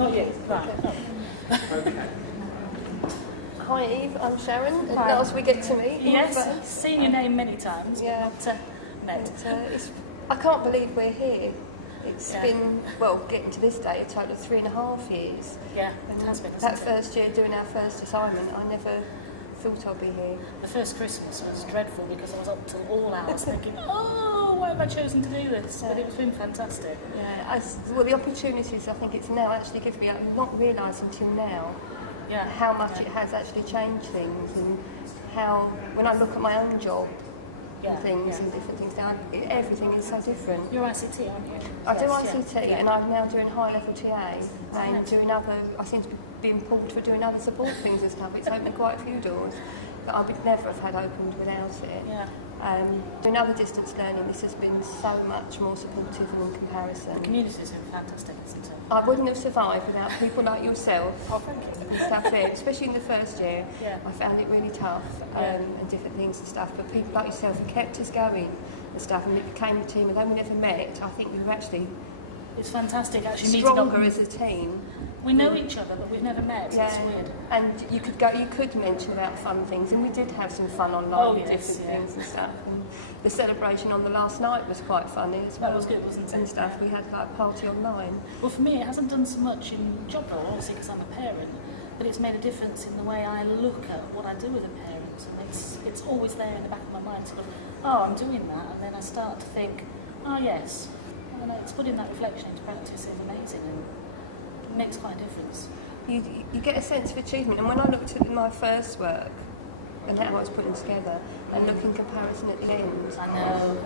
Not you, right. Okay. Hi Eve, I'm Sharon. Hi. Last we get to meet. Yes, seen your name many times, Yeah. but not met. I can't believe we're here. It's Yeah. been, well, getting to this day, a total of 3.5 years. Yeah, it has been. That first year doing our first assignment, I never thought I'd be here. The first Christmas was dreadful because I was up till all hours thinking, oh, why have I chosen to do this? But it's been fantastic. Yeah, well, the opportunities I think it's now actually given me, I'm not realising until now how much it has actually changed things, and how, when I look at my own job, and things and different things now, everything is so different. You're ICT, aren't you? I do ICT and I'm now doing high level TA and doing other, I seem to be being pulled for doing other support things and stuff. It's opened quite a few doors that I would never have had opened without it. Yeah. Doing other distance learning, this has been so much more supportive and in comparison. The community's been fantastic, isn't it? I wouldn't have survived without people like yourself. Oh, thank you. And stuff there, especially in the first year. Yeah. I found it really tough and different things and stuff, but people like yourself who kept us going and stuff, and it became a team. Although we never met, I think we were actually It's fantastic actually meeting up. stronger as a team. We know each other, but we've never met. Yeah. It's weird. And you could mention about fun things, and we did have some fun online with different things and stuff. And the celebration on the last night was quite funny as well. That was good, wasn't it? And stuff. We had like a party online. Well, for me, it hasn't done so much in job role, obviously, because I'm a parent, but it's made a difference in the way I look at what I do with a parent. And it's always there in the back of my mind, sort of, oh, I'm doing that, and then I start to think, oh, yes. And it's putting that reflection into practice is amazing and it makes quite a difference. You get a sense of achievement, and when I looked at my first work and how I was putting together and look in comparison at the end, I know.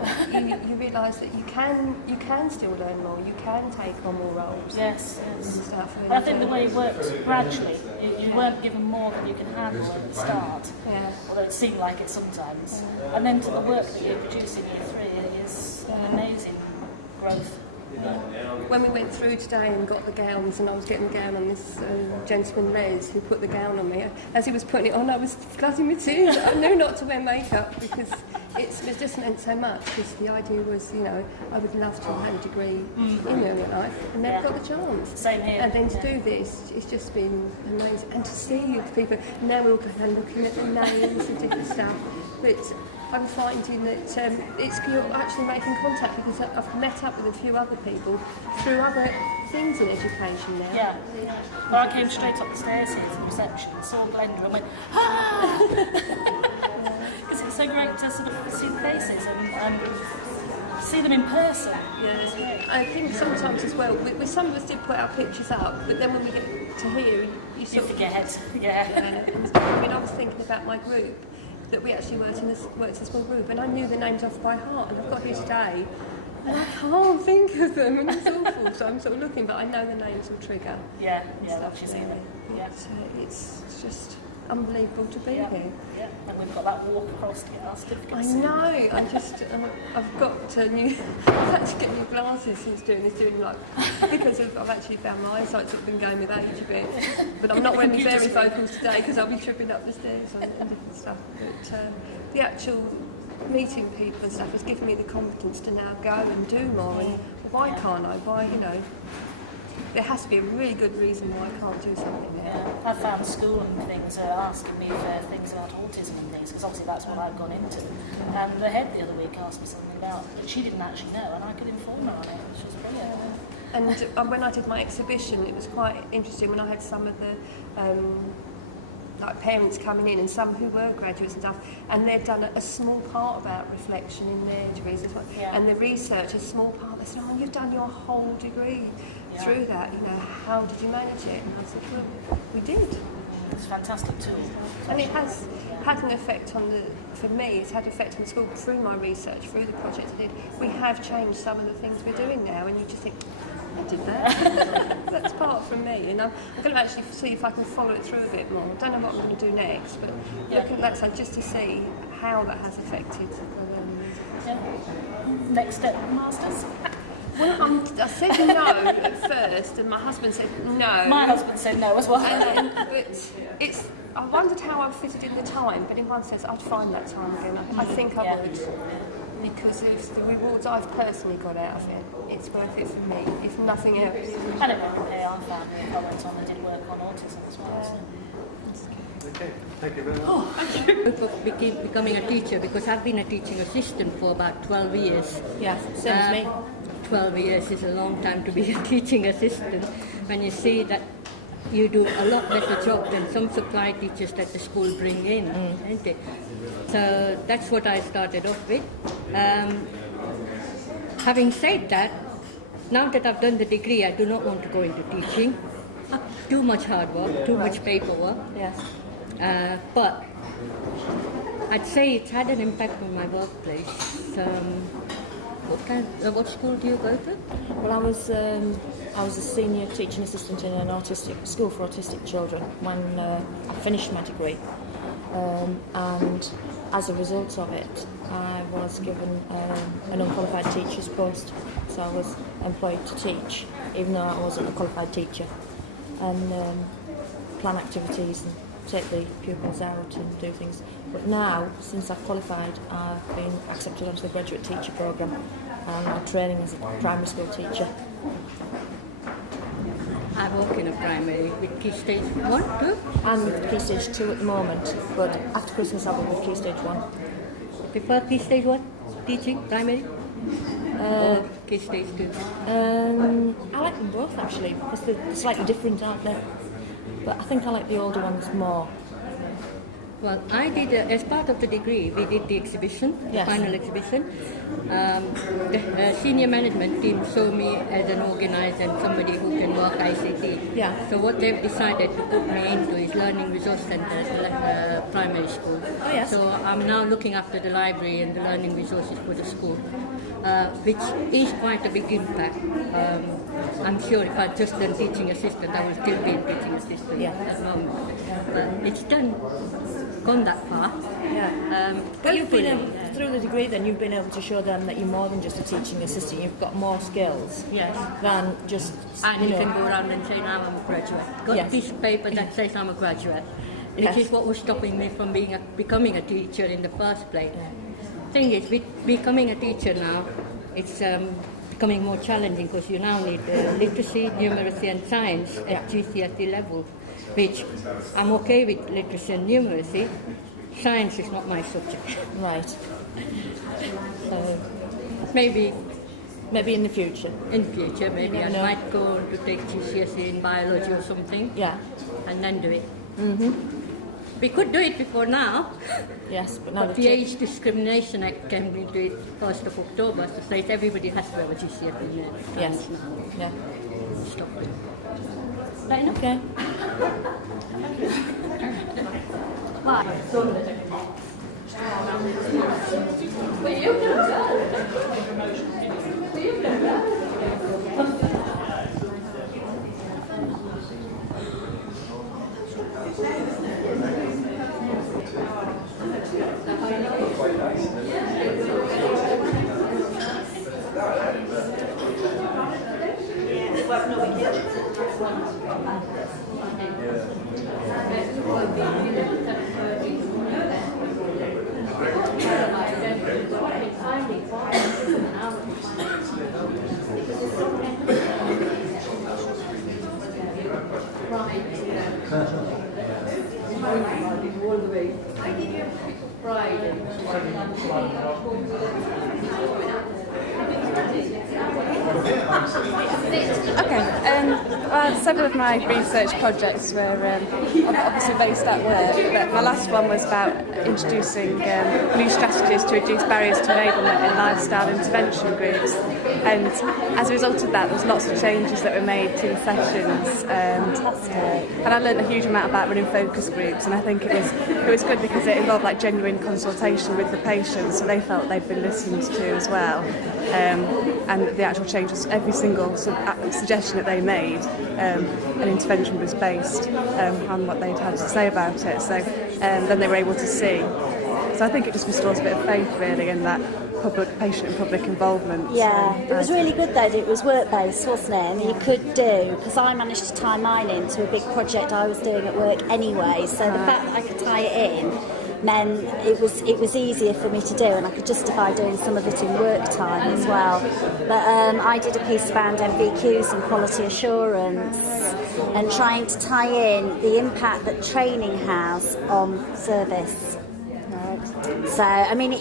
you realise that you can still learn more, you can take on more roles. Yes. And stuff. But I think the way it works gradually, you weren't given more than you can handle at the start, although it seemed like it sometimes. And then to the work that you produce in year 3, it is an amazing growth. When we went through today and got the gowns, and I was getting the gown on this gentleman Les who put the gown on me, as he was putting it on I was flooding with tears. I knew not to wear makeup because it just meant so much, because the idea was, I would love to have had a degree in early life and never got the chance. Same here. And then to do this, it's just been amazing. And to see people, now we're all kind of looking at the names and different stuff, but I'm finding that you're actually making contact, because I've met up with a few other people through other things in education now. Yeah. Well, I came straight up the stairs here to the reception, saw Glenda and went, ah! Because it's so great to sort of see the faces and see them in person. Yeah, it's great. I think sometimes as well, some of us did put our pictures up, but then when we get to here, you sort of forget. Yeah. I mean, I was thinking about my group, that we actually worked in a small group, and I knew the names off by heart, and I've got here today, and I can't think of them, and it's awful, so I'm sort of looking, but I know the names will trigger. Yeah, once you see them. Yeah. So it's just unbelievable to be here. Yeah, and we've got that walk across to get our certificates. I know, I've got I've had to get new glasses since doing this, because I've actually found my eyesight's sort of been going with age a bit, but I'm not wearing my varifocals today because I'll be tripping up the stairs and different stuff, but the actual meeting people and stuff has given me the confidence to now go and do more, and why can't I? Why, there has to be a really good reason why I can't do something now. Yeah, I found school and things are asking me for things about autism and things, because obviously that's what I've gone into. And the head the other week asked me something about that she didn't actually know, and I could inform her on it, which was brilliant. And when I did my exhibition, it was quite interesting when I had some of the parents coming in, and some who were graduates and stuff, and they've done a small part about reflection in their degrees as well. Yeah. And the research is a small part. They said, oh, you've done your whole degree through that, how did you manage it? And I said, well, we did. It's a fantastic tool. And it has had an effect for me, it's had an effect on the school through my research, through the project I did. We have changed some of the things we're doing now, and you just think, I did that. That's part from me, and I'm going to actually see if I can follow it through a bit more. I don't know what I'm going to do next, but looking at that side just to see how that has affected the learning. Next step, masters. Well, I said no at first, and my husband said no. My husband said no as well. But I wondered how I fitted in the time, but in one sense, I'd find that time again. I think I would. because of the rewards I've personally got out of it. It's worth it for me, if nothing else. I don't know if our family if I went on and did work on autism as well. So. Okay, thank you very much. Becoming a teacher, because I've been a teaching assistant for about 12 years. Yeah, same as me. 12 years is a long time to be a teaching assistant. When you see that you do a lot better job than some supply teachers that the school bring in, isn't it? So that's what I started off with. Having said that, now that I've done the degree, I do not want to go into teaching. Too much hard work, too much paperwork. Yes. But I'd say it's had an impact on my workplace. What school do you go to? Well, I was a senior teaching assistant in an autistic school for autistic children when I finished my degree, and as a result of it, I was given an unqualified teacher's post. So I was employed to teach, even though I wasn't a qualified teacher, and plan activities and take the pupils out and do things. But now, since I've qualified, I've been accepted onto the graduate teacher programme and I'm training as a primary school teacher. I work in a primary with Key Stage 1 too. I'm with Key Stage 2 at the moment, but after Christmas I'll be with Key Stage 1. You prefer Key Stage 1 teaching, primary? Or Key Stage 2? I like them both actually, because they're slightly different, aren't they? But I think I like the older ones more. Well, I did, as part of the degree, we did the exhibition, Yes. the final exhibition. The senior management team saw me as an organizer and somebody who can work ICT. Yeah. So what they've decided to put me into is learning resource centres, primary school. Oh, yes. So I'm now looking after the library and the learning resources for the school, which is quite a big impact. I'm sure if I'd just done teaching assistant, I would still be a teaching assistant at the moment. It's gone that far. Yeah. But you've been hopefully, able, through the degree then, you've been able to show them that you're more than just a teaching assistant, you've got more skills Yes. than just, And you you know. can go around and say, now I'm a graduate. Got Yes. a piece of paper that says I'm a graduate, which Yes. is what was stopping me from becoming a teacher in the first place. Thing is, with becoming a teacher now, it's becoming more challenging because you now need literacy, numeracy and science at GCSE level, which I'm okay with literacy and numeracy. Science is not my subject. Right. So maybe Maybe in the future. in future, maybe I No. might go on to take GCSE in biology or something. Yeah. And then do it. Mm-hmm. We could do it before now, Yes, but now but they've the changed. Age Discrimination Act came into it 1st of October, so says everybody has to have a GCSE in it. Yes. Now. Yeah. Stop it. Okay. Okay, several of my research projects were obviously based at work, but my last one was about introducing new strategies to reduce barriers to enablement in lifestyle intervention groups. And as a result of that, there was lots of changes that were made to the sessions. And I learned a huge amount about running focus groups, and I think it was good because it involved like genuine consultation with the patients, so they felt they'd been listened to as well. And the actual changes, every single suggestion that they made, an intervention was based on what they'd had to say about it. So then they were able to see. So I think it just restores a bit of faith really in that patient and public involvement. Yeah, it was really good though that it was work-based, wasn't it? And you could do, because I managed to tie mine into a big project I was doing at work anyway, so the fact that I could tie it in meant it was easier for me to do, and I could justify doing some of it in work time as well. But I did a piece around MVQs and quality assurance, and trying to tie in the impact that training has on service. So, I mean,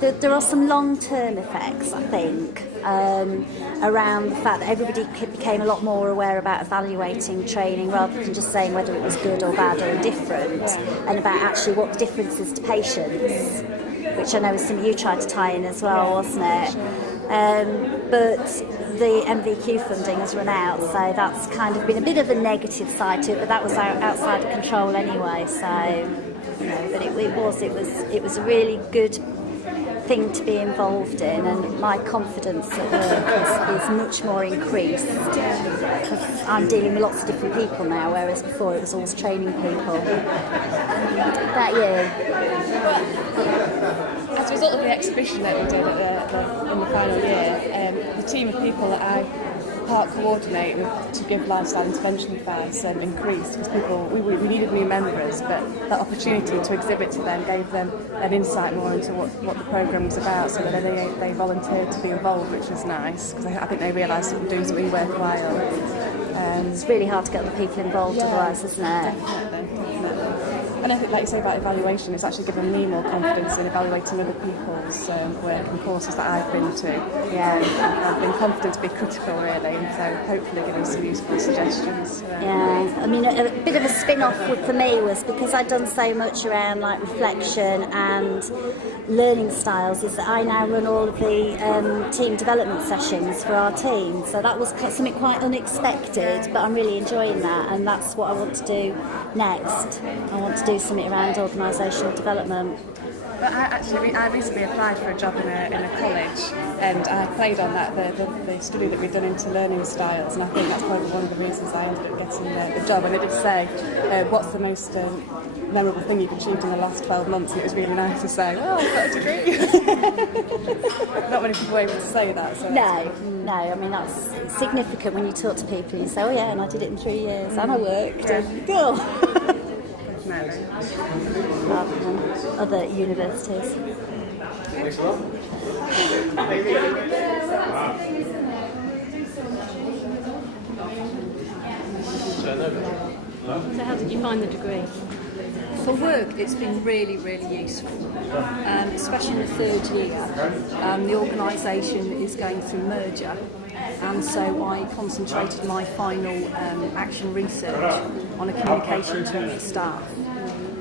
there are some long-term effects, I think, around the fact that everybody became a lot more aware about evaluating training rather than just saying whether it was good or bad or indifferent, and about actually what the difference is to patients, which I know is something you tried to tie in as well, wasn't it? But the MVQ funding has run out, so that's kind of been a bit of a negative side to it, but that was outside of control anyway, so... but it was a really good thing to be involved in, and my confidence at work is much more increased because I'm dealing with lots of different people now, whereas before it was always training people. That year. As a result of the exhibition that we did in the final year, the team of people that I part coordinate to give lifestyle intervention fairs increased because we needed new members, but that opportunity to exhibit to them gave them an insight more into what the programme was about, so that they volunteered to be involved, which was nice because I think they realised that doing something worthwhile. It's really hard to get other people involved otherwise, isn't it? Definitely. And I think, like you say about evaluation, it's actually given me more confidence in evaluating other people's work and courses that I've been to. Yeah, I've been confident to be critical, really, and so hopefully giving some useful suggestions. Yeah, I mean, a bit of a spin-off for me was because I'd done so much around like reflection and learning styles, is that I now run all of the team development sessions for our team. So that was something quite unexpected, but I'm really enjoying that, and that's what I want to do next. I want to do something around organisational development. But I recently applied for a job in a college, and I played on that the study that we'd done into learning styles, and I think that's probably one of the reasons I ended up getting the job. And it did say, what's the most memorable thing you've achieved in the last 12 months? And it was really nice to say, oh, I've got a degree. Not many people are able to say that. So No, I mean, that's significant when you talk to people and you say, oh yeah, and I did it in 3 years, and I worked, and cool. Rather than other universities. Thanks a lot. So how did you find the degree? For work, it's been really, really useful, especially in the third year. The organisation is going through merger, and so I concentrated my final action research on a communication tool for staff.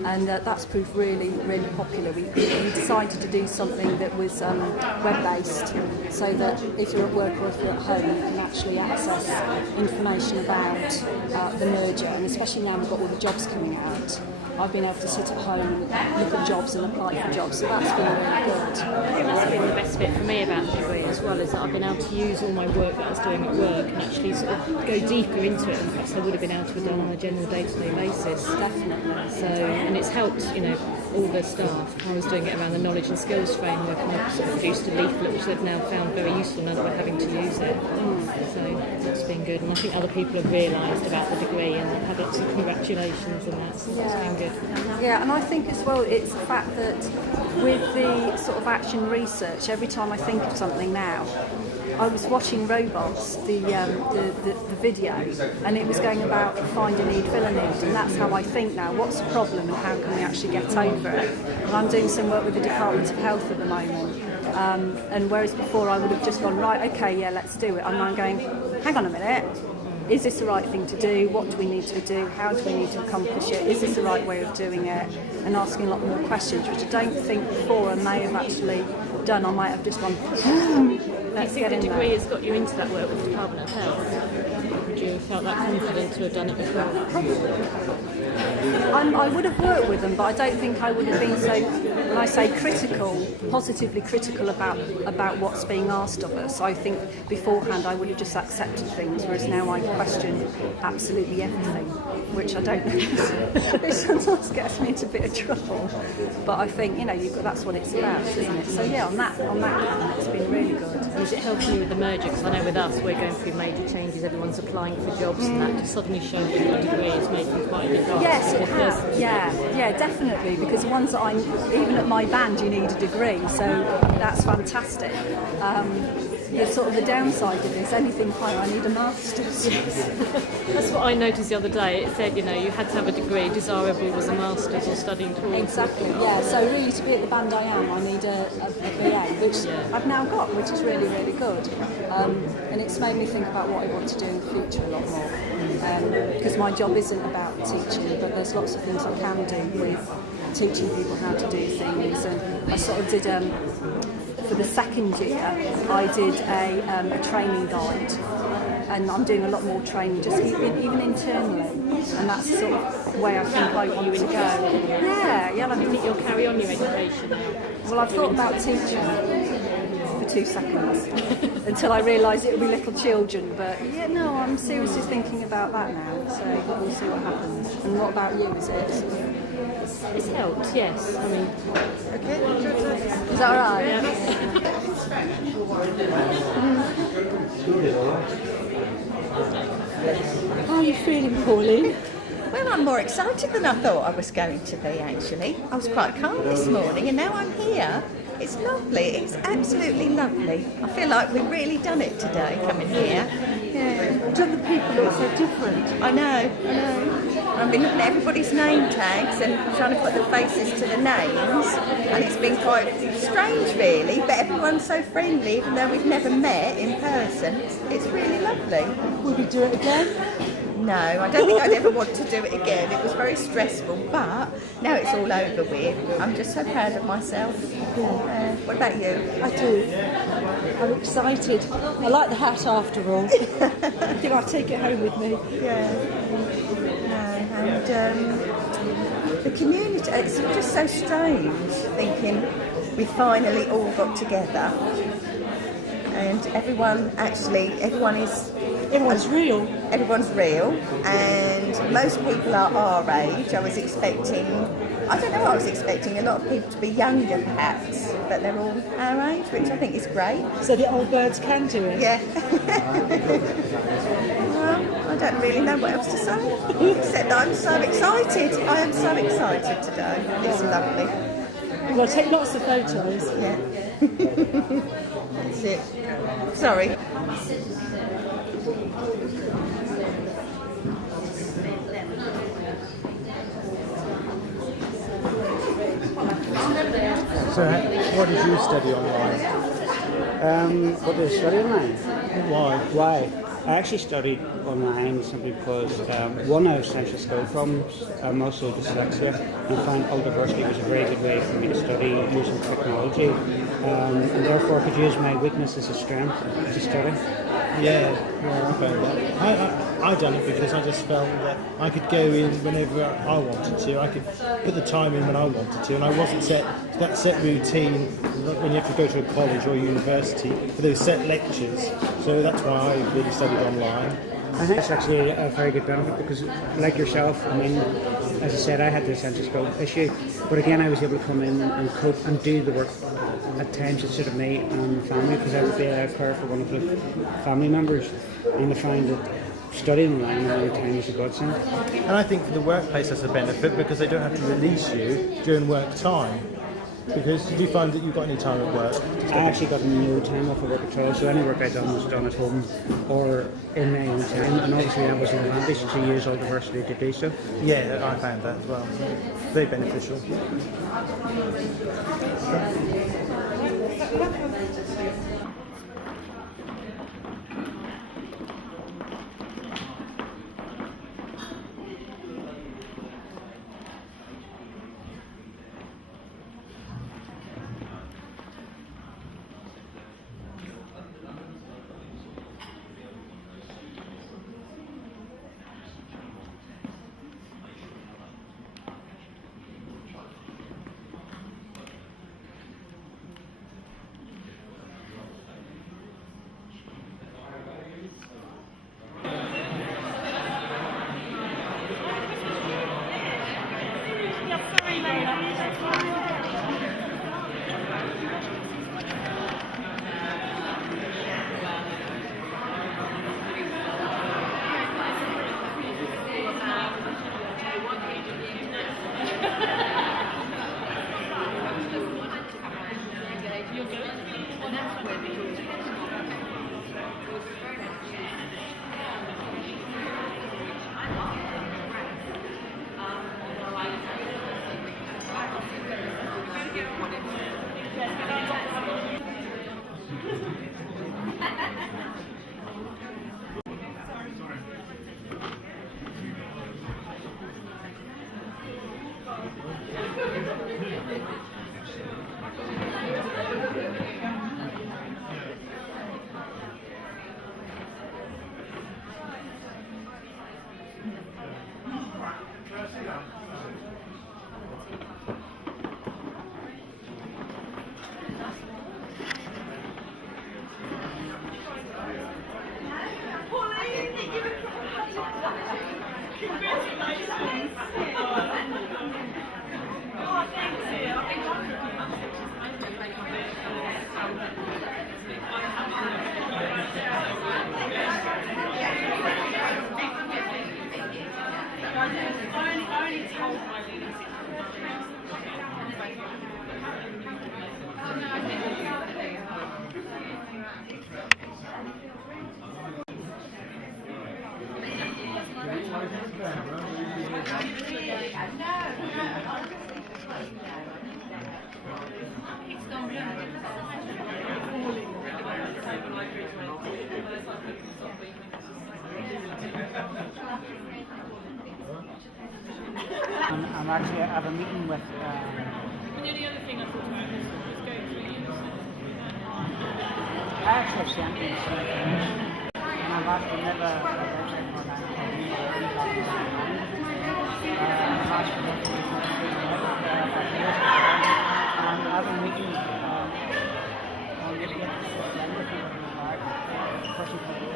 And that's proved really, really popular. We decided to do something that was web-based, so that if you're at work or if you're at home, you can actually access information about the merger, and especially now we've got all the jobs coming out. I've been able to sit at home, look at jobs and apply for jobs, so that's been really good. I think that's been the best bit for me about the degree as well, is that I've been able to use all my work that I was doing at work and actually sort of go deeper into it than perhaps I would have been able to have done on a general day-to-day basis. Definitely. So, and it's helped, all the staff. I was doing it around the knowledge and skills framework, and I've sort of produced a leaflet which they've now found very useful now that we're having to use it. So that's been good, and I think other people have realised about the degree and have had lots of congratulations and that, so that's been good. Yeah, and I think as well it's the fact that with the sort of action research, every time I think of something now, I was watching Robots, the video, and it was going about find a need, fill a need, and that's how I think now. What's the problem and how can we actually get over it? And I'm doing some work with the Department of Health at the moment, and whereas before I would have just gone, right, okay, yeah, let's do it, and I'm going, hang on a minute, is this the right thing to do? What do we need to do? How do we need to accomplish it? Is this the right way of doing it? And asking a lot more questions, which I don't think before I may have actually done. I might have just gone, let's get in there. The degree has got you into that work with the Department of Health. Would you have felt that confident to have done it before? I would have worked with them, but I don't think I would have been so, when I say critical, positively critical about what's being asked of us. I think beforehand I would have just accepted things, whereas now I question absolutely everything, which I don't know, which sometimes gets me into a bit of trouble. But I think, that's what it's about, isn't it? So yeah, on that it's been really good. is it helping you with the merger? Because I know with us, we're going through major changes, everyone's applying for jobs and that, to suddenly show that your degree is making quite a difference. Yes, it has. Yeah, definitely. Because the ones that even at my band, you need a degree, so that's fantastic. The sort of the downside of this, anything higher, I need a master's. That's what I noticed the other day. It said, you had to have a degree, desirable was a master's or studying towards. Exactly, yeah. So really to be at the band I am, I need a BA, which I've now got, which is really, really good. And it's made me think about what I want to do in the future a lot more. Because my job isn't about teaching, but there's lots of things I can do with teaching people how to do things. And I sort of did... for the second year, I did a training guide, and I'm doing a lot more training, just even internally, and that's the sort of way I think I want to go. Yeah. I think you'll carry on your education now. Well, I've thought about teaching for 2 seconds until I realised it would be little children, but I'm seriously thinking about that now, so we'll see what happens. And what about you, is it? It's helped, yes. I mean, Is that all right? Yeah. How are you feeling, Pauline? Well, I'm more excited than I thought I was going to be, actually. I was quite calm this morning, and now I'm here. It's lovely. It's absolutely lovely. I feel like we've really done it today, coming here. Yeah. Don't the people look so different? I know. I've been looking at everybody's name tags and trying to put the faces to the names, and it's been quite strange, really, but everyone's so friendly, even though we've never met in person. It's really lovely. Will we do it again? No, I don't think I'd ever want to do it again. It was very stressful, but now it's all over with. I'm just so proud of myself. Yeah. What about you? I do. I'm excited. I like the hat after all. I think I'll take it home with me. Yeah. And the community, it's just so strange thinking we finally all got together. And everyone's real. Everyone's real, and most people are our age. I was expecting a lot of people to be younger perhaps, but they're all our age, which I think is great. So the old birds can do it? Yeah. Well, I don't really know what else to say, except that I'm so excited. I am so excited today. It's lovely. We've got to take lots of photos. Yeah. That's it. Sorry. So, what did you study online? What did I study online? Why? I actually studied online simply because, one, I have essential skill problems, also dyslexia, and I found Ultraversity was a very good way for me to study using technology, and therefore I could use my weakness as a strength to study. Yeah, I found that. I done it because I just felt that I could go in whenever I wanted to. I could put the time in when I wanted to, and I wasn't that set routine when you have to go to a college or a university for those set lectures. So that's why I really studied online. I think it's actually a very good benefit because, like yourself, I mean, as I said, I had the essential skill issue, but again, I was able to come in and cope and do the work at times that suited me and the family, because I would be a carer for one of the family members, and I find that studying online all the time is a godsend. And I think for the workplace that's a benefit because they don't have to release you during work time. Because did you find that you got any time at work? I actually got no time off of work at all, so any work I done was done at home or in my own time, and obviously that was an advantage to use Ultraversity to do so. Yeah, I found that as well. Very beneficial. I'm actually I have a meeting with. And the only other thing I thought about was going through you. I actually have sent them some things, and I've actually never website for that. I've asked for them and I have a meeting. I'm going to get this agenda for the person for the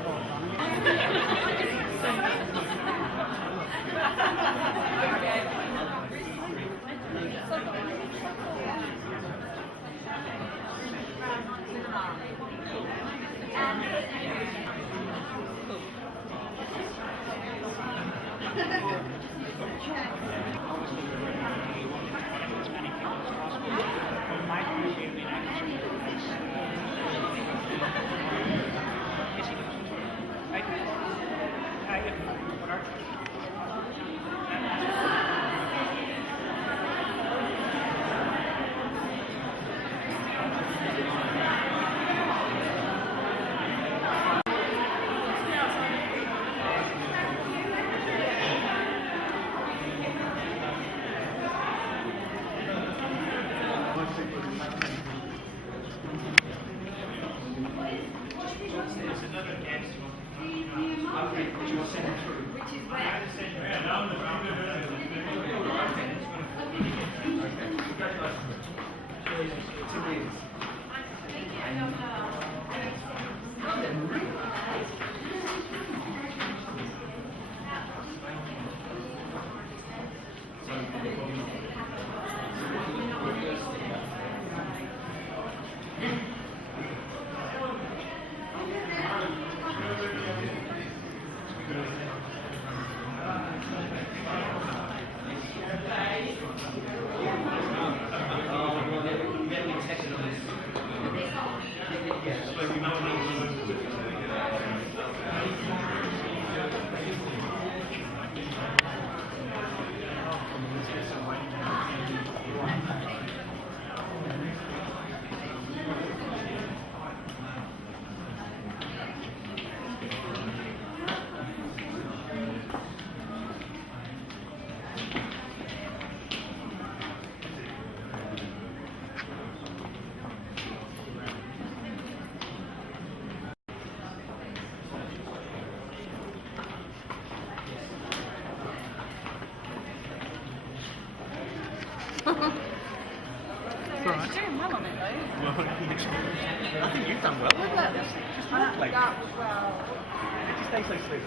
I think you've done well. Just lovely. Did you stay so sweet?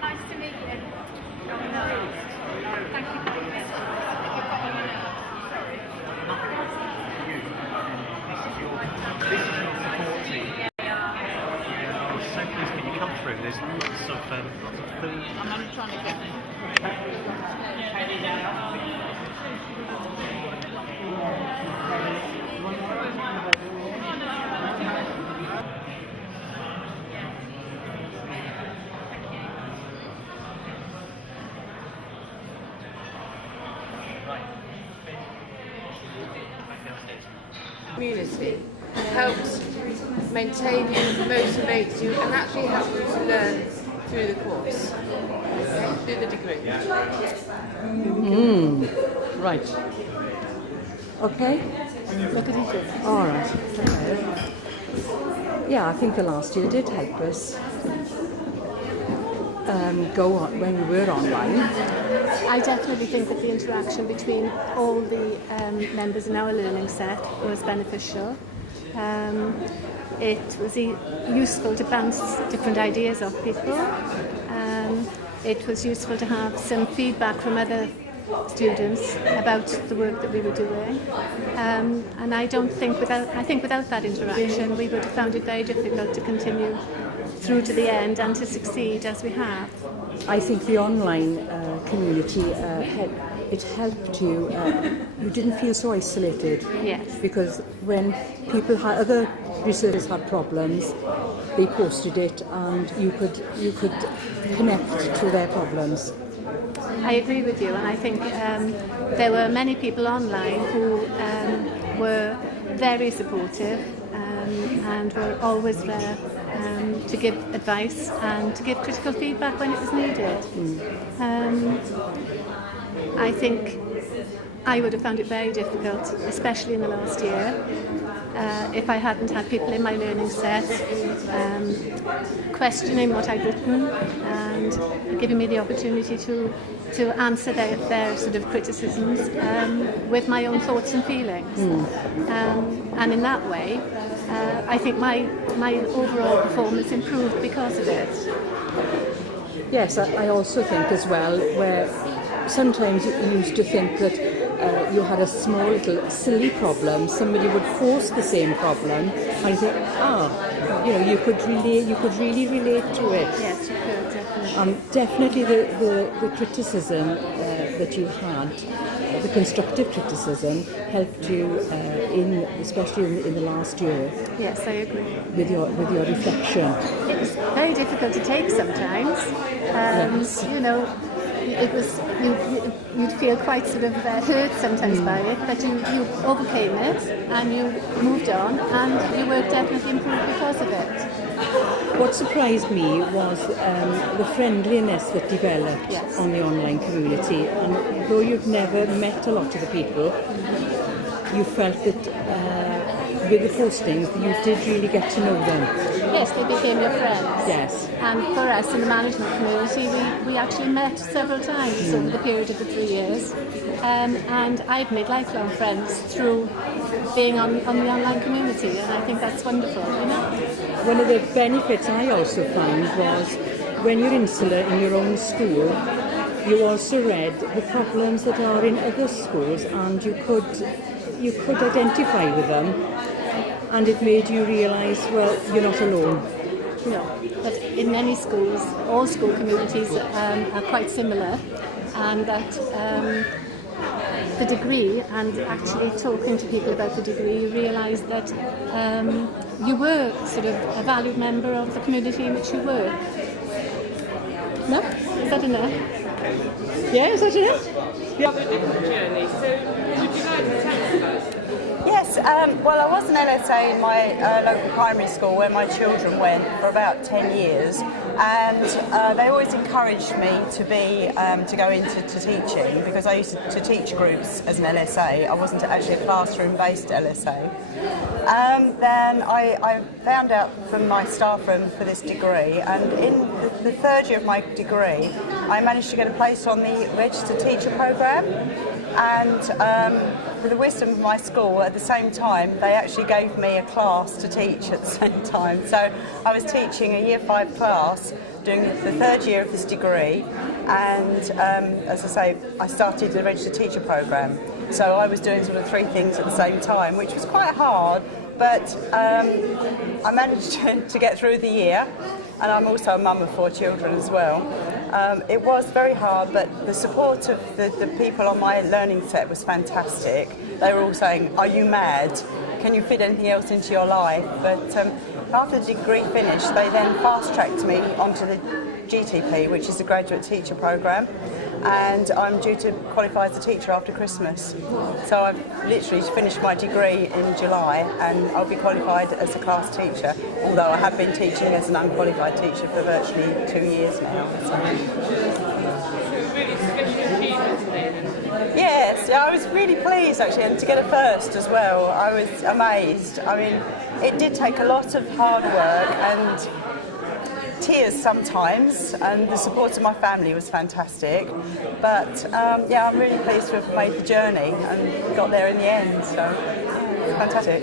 Nice to meet you. Thank you very much. Sorry. This is your support team. I'm so pleased when you come through. There's lots of food. I'm trying to get community helps maintain you, motivates you, and actually helps you to learn through the course, okay? Through the degree. Right. Okay. What did he do? All right. Okay. Yeah, I think the last year did help us go on when we were online. I definitely think that the interaction between all the members in our learning set was beneficial. It was useful to bounce different ideas off people. It was useful to have some feedback from other students about the work that we were doing. And I think without that interaction we would have found it very difficult to continue through to the end and to succeed as we have. I think the online community it helped you. You didn't feel so isolated. Yes. Because when other researchers had problems, they posted it, and you could connect to their problems. I agree with you, and I think there were many people online who were very supportive and were always there to give advice and to give critical feedback when it was needed. I think I would have found it very difficult, especially in the last year, if I hadn't had people in my learning set questioning what I'd written and giving me the opportunity to answer their sort of criticisms with my own thoughts and feelings. And in that way, I think my overall performance improved because of it. Yes, I also think as well, where sometimes you used to think that you had a small little silly problem, somebody would post the same problem, and you think, you could really relate to it. Yes, you could, definitely. Definitely the criticism that you had, the constructive criticism, helped you especially in the last year. Yes, I agree. With your reflection. It was very difficult to take sometimes. Yes. You know, it was you'd feel quite sort of hurt sometimes by it, but you overcame it and you moved on, and your work definitely improved because of it. What surprised me was the friendliness that developed on the online community, and though you've never met a lot of the people, you felt that with the postings you did really get to know them. Yes, they became your friends. Yes. And for us in the management community, we actually met several times over the period of the 3 years. And I've made lifelong friends through being on the online community, and I think that's wonderful, you know. One of the benefits I also found was when you're insular in your own school, you also read the problems that are in other schools, and you could identify with them, and it made you realise, well, you're not alone. No, but in many schools, all school communities are quite similar, and that the degree, and actually talking to people about the degree, you realise that you were sort of a valued member of the community in which you were. No? Is that enough? Yeah, is that enough? Yeah. A different journey, so would you like to tell us about it? Yes, well, I was an LSA in my local primary school where my children went for about 10 years, and they always encouraged me to go into teaching, because I used to teach groups as an LSA. I wasn't actually a classroom-based LSA. Then I found out from my staff room for this degree, and in the third year of my degree, I managed to get a place on the registered teacher programme. And for the wisdom of my school, at the same time, they actually gave me a class to teach at the same time. So I was teaching a Year 5 class, doing the third year of this degree, and as I say, I started the registered teacher programme. So I was doing sort of 3 things at the same time, which was quite hard, but I managed to get through the year, and I'm also a mum of 4 children as well. It was very hard, but the support of the people on my learning set was fantastic. They were all saying, "Are you mad? Can you fit anything else into your life?" But after the degree finished, they then fast-tracked me onto the GTP, which is the Graduate Teacher Programme, and I'm due to qualify as a teacher after Christmas. So I've literally finished my degree in July, and I'll be qualified as a class teacher, although I have been teaching as an unqualified teacher for virtually 2 years now. So. Really special achievement today, then? Yes, I was really pleased actually, and to get a first as well. I was amazed. I mean, it did take a lot of hard work and tears sometimes, and the support of my family was fantastic. But yeah, I'm really pleased to have made the journey and got there in the end. So fantastic.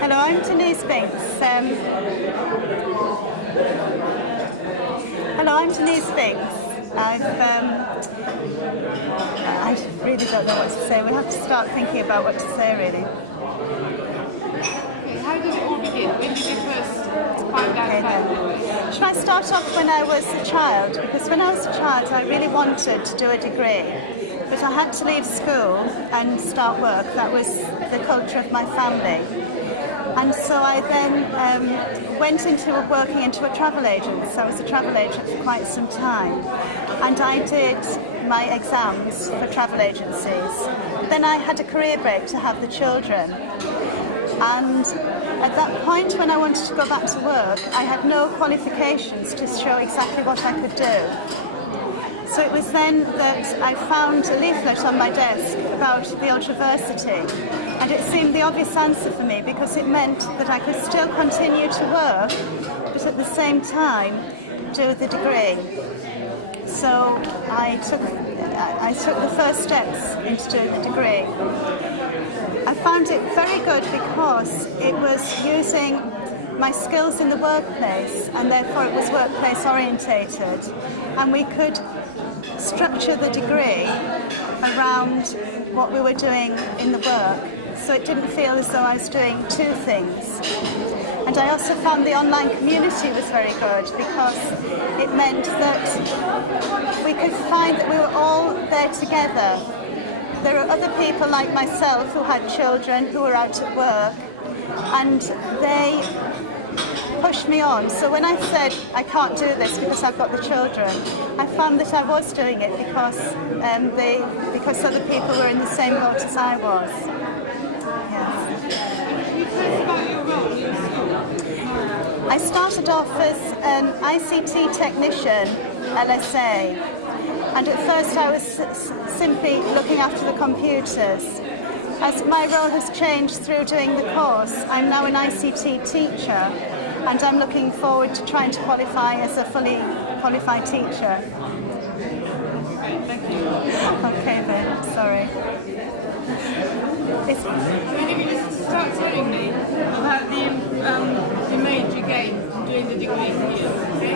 Hello, I'm Denise Binks. I really don't know what to say. We have to start thinking about what to say, really. Okay, how did it all begin? When did you first find out about it? Should I start off when I was a child? Because when I was a child, I really wanted to do a degree, but I had to leave school and start work. That was the culture of my family. And so I then went into working into a travel agent. So I was a travel agent for quite some time. And I did my exams for travel agencies. Then I had a career break to have the children. And at that point, when I wanted to go back to work, I had no qualifications to show exactly what I could do. So it was then that I found a leaflet on my desk about the Ultraversity, and it seemed the obvious answer for me because it meant that I could still continue to work, but at the same time do the degree. So I took the first steps into doing the degree. I found it very good because it was using my skills in the workplace, and therefore it was workplace orientated, and we could structure the degree around what we were doing in the work, so it didn't feel as though I was doing two things. And I also found the online community was very good because it meant that we could find that we were all there together. There were other people like myself who had children who were out at work, and they pushed me on. So when I said I can't do this because I've got the children, I found that I was doing it because other people were in the same boat as I was. I started off as an ICT technician, LSA, and at first I was simply looking after the computers. As my role has changed through doing the course, I'm now an ICT teacher, and I'm looking forward to trying to qualify as a fully qualified teacher. Okay then, sorry. So if you just start telling me about the image you gained from doing the degree here, okay?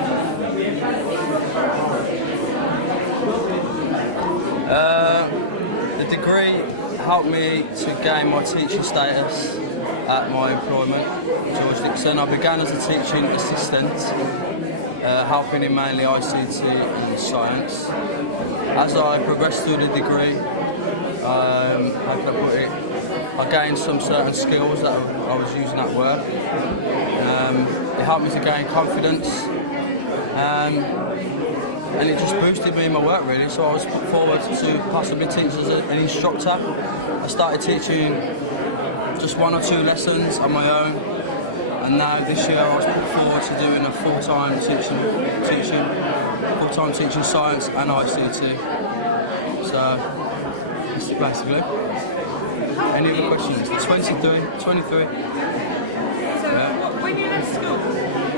The degree helped me to gain my teaching status at my employment, George Dixon. I began as a teaching assistant, helping in mainly ICT and science. As I progressed through the degree, how can I put it? I gained some certain skills that I was using at work. It helped me to gain confidence, and it just boosted me in my work really. So I was put forward to possibly teach as an instructor. I started teaching just 1 or 2 lessons on my own, and now this year I was put forward to doing a full-time teaching science and ICT. So that's basically. Any other questions? 23. So when you left school,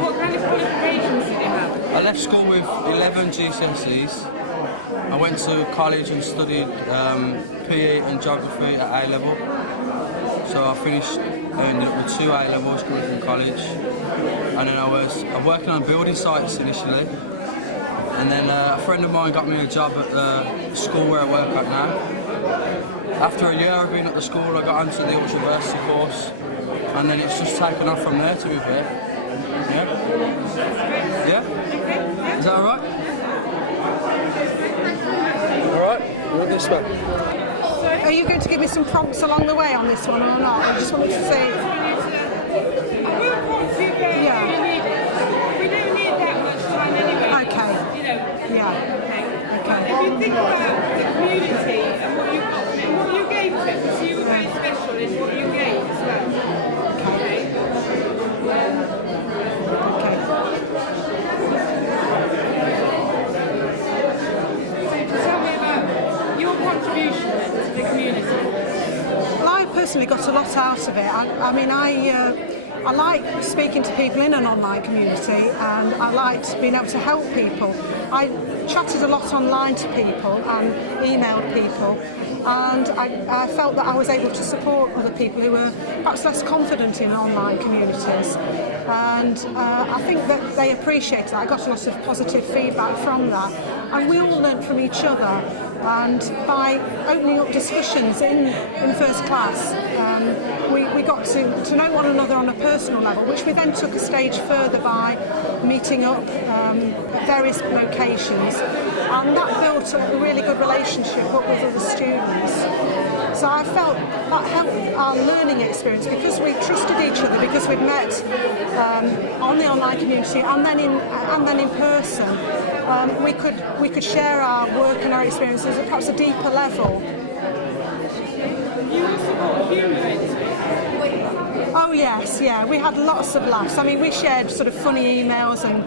what kind of qualifications did you have? I left school with 11 GCSEs. I went to college and studied PE and geography at A level. So I ended up with 2 A levels coming from college. And then I'm working on building sites initially. And then a friend of mine got me a job at the school where I work at now. After a year of being at the school, I got onto the Ultraversity course, and then it's just taken off from there, to be fair. Yeah? Yeah? Is that alright? Alright, you want this one? Are you going to give me some prompts along the way on this one or not? I just wanted to say... I will prompt you very needed. We don't need that much time anyway. Okay. You know. Yeah. Okay. If you think about the community and what you got and what you gave to it, because you were very special in what you gave as well. Okay. So tell me about your contribution then to the community. Well, I personally got a lot out of it. I like speaking to people in an online community, and I liked being able to help people. I chatted a lot online to people and emailed people, and I felt that I was able to support other people who were perhaps less confident in online communities, and I think that they appreciated that. I got a lot of positive feedback from that, and we all learnt from each other. And by opening up discussions in first class, we got to know one another on a personal level, which we then took a stage further by meeting up at various locations, and that built a really good relationship up with other students. So I felt that helped our learning experience, because we trusted each other, because we'd met on the online community and then in person. We could share our work and our experiences at perhaps a deeper level. Oh yes, yeah, we had lots of laughs. I mean, we shared sort of funny emails, and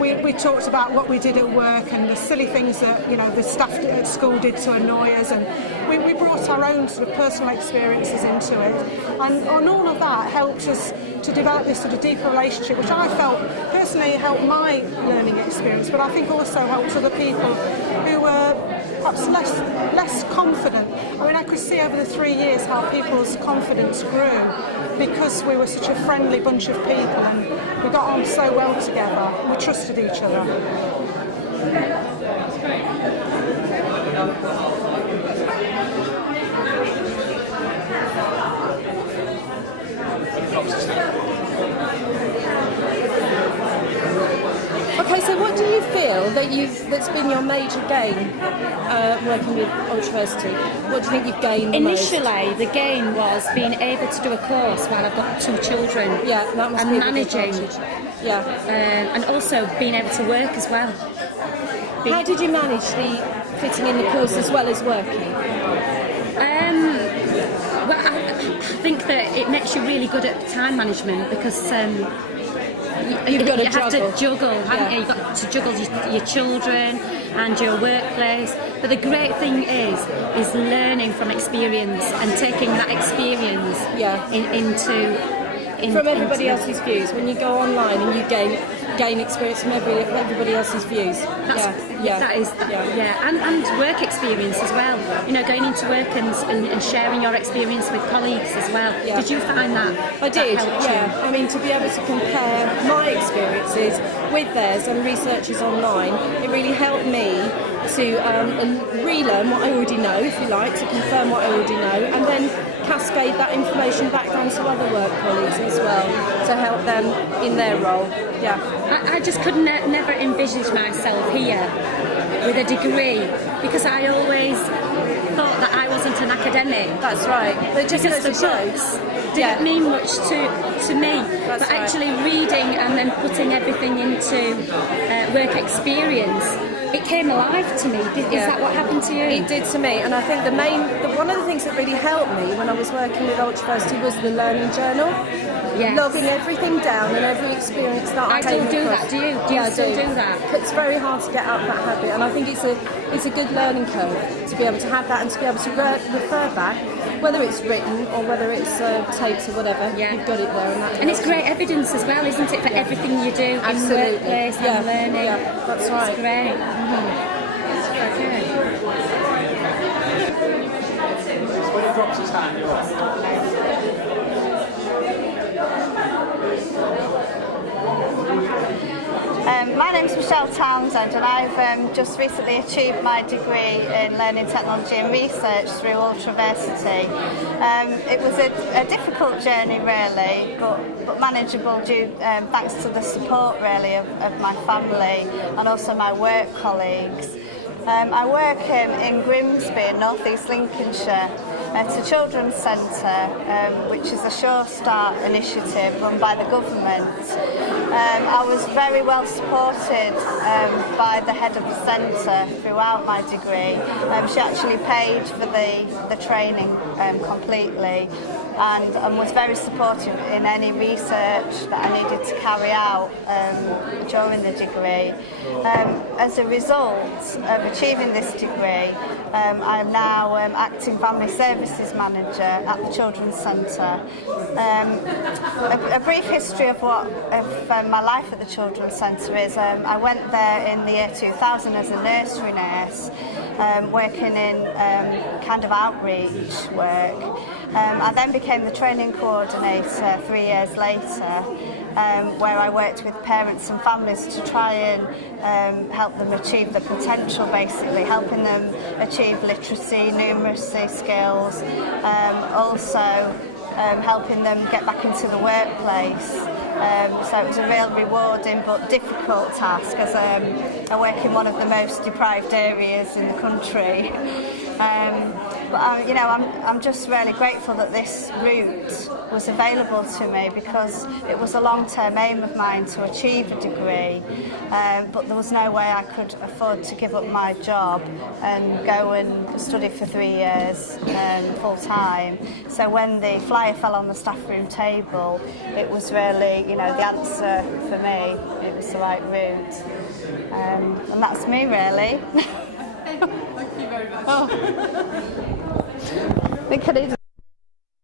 we talked about what we did at work and the silly things that, you know, the staff at school did to annoy us, and we brought our own sort of personal experiences into it, and all of that helped us to develop this sort of deeper relationship, which I felt personally helped my learning experience, but I think also helped other people who were perhaps less confident. I mean, I could see over the 3 years how people's confidence grew, because we were such a friendly bunch of people, and we got on so well together. We trusted each other. That's great. Okay, so what do you feel that's been your major gain working with Ultraversity? What do you think you've gained the Initially, the gain was being able to do a course while I've got 2 children. Yeah, that must and be managing. Yeah. And also being able to work as well. How did you manage the fitting in the course as well as working? Well, I think that it makes you really good at time management, because you have to juggle, haven't you? You've got to juggle your children and your workplace. But the great thing is learning from experience and taking that experience into from everybody else's views. When you go online and you gain experience from everybody else's views. And work experience as well. You know, going into work and sharing your experience with colleagues as well. Yeah. Did you find that? I did, yeah. I mean, to be able to compare my experiences with theirs and researchers online, it really helped me to relearn what I already know, if you like, to confirm what I already know, and then cascade that information back down to other work colleagues as well, to help them in their role. Yeah. I just could never envisage myself here with a degree, because I always thought that I wasn't an academic. That's right. Because the books didn't mean much to me. But actually reading and then putting everything into work experience, it came alive to me. Is that what happened to you? It did to me, and I think one of the things that really helped me when I was working with Ultraversity was the learning journal. Yes. Logging everything down and every experience that I came do across. that. Do you? Do you still do that? It's very hard to get out of that habit, and I think it's a good learning curve to be able to have that and to be able to refer back, whether it's written or whether it's tapes or whatever. You've got it there, and it's great evidence as well, isn't it, for everything you do in workplace and learning? Yeah, that's right. It's great. When he drops his hand, you're on. My name's Michelle Townsend, and I've just recently achieved my degree in Learning Technology and Research through Ultraversity. It was a difficult journey really, but manageable thanks to the support really of my family and also my work colleagues. I work in Grimsby in North East Lincolnshire at a children's centre, which is a Sure Start initiative run by the government. I was very well supported by the head of the centre throughout my degree. She actually paid for the training completely, and was very supportive in any research that I needed to carry out during the degree. As a result of achieving this degree, I'm now acting family services manager at the Children's Centre. A brief history of my life at the Children's Centre is I went there in the year 2000 as a nursery nurse, working in kind of outreach work. I then became the training coordinator 3 years later, where I worked with parents and families to try and help them achieve their potential, basically helping them achieve literacy, numeracy skills, also helping them get back into the workplace. So it was a real rewarding but difficult task, as I work in one of the most deprived areas in the country. But you know, I'm just really grateful that this route was available to me, because it was a long-term aim of mine to achieve a degree, but there was no way I could afford to give up my job and go and study for 3 years full-time. So when the flyer fell on the staff room table, it was really, you know, the answer for me. It was the right route, and that's me really. Thank you very much. I think I need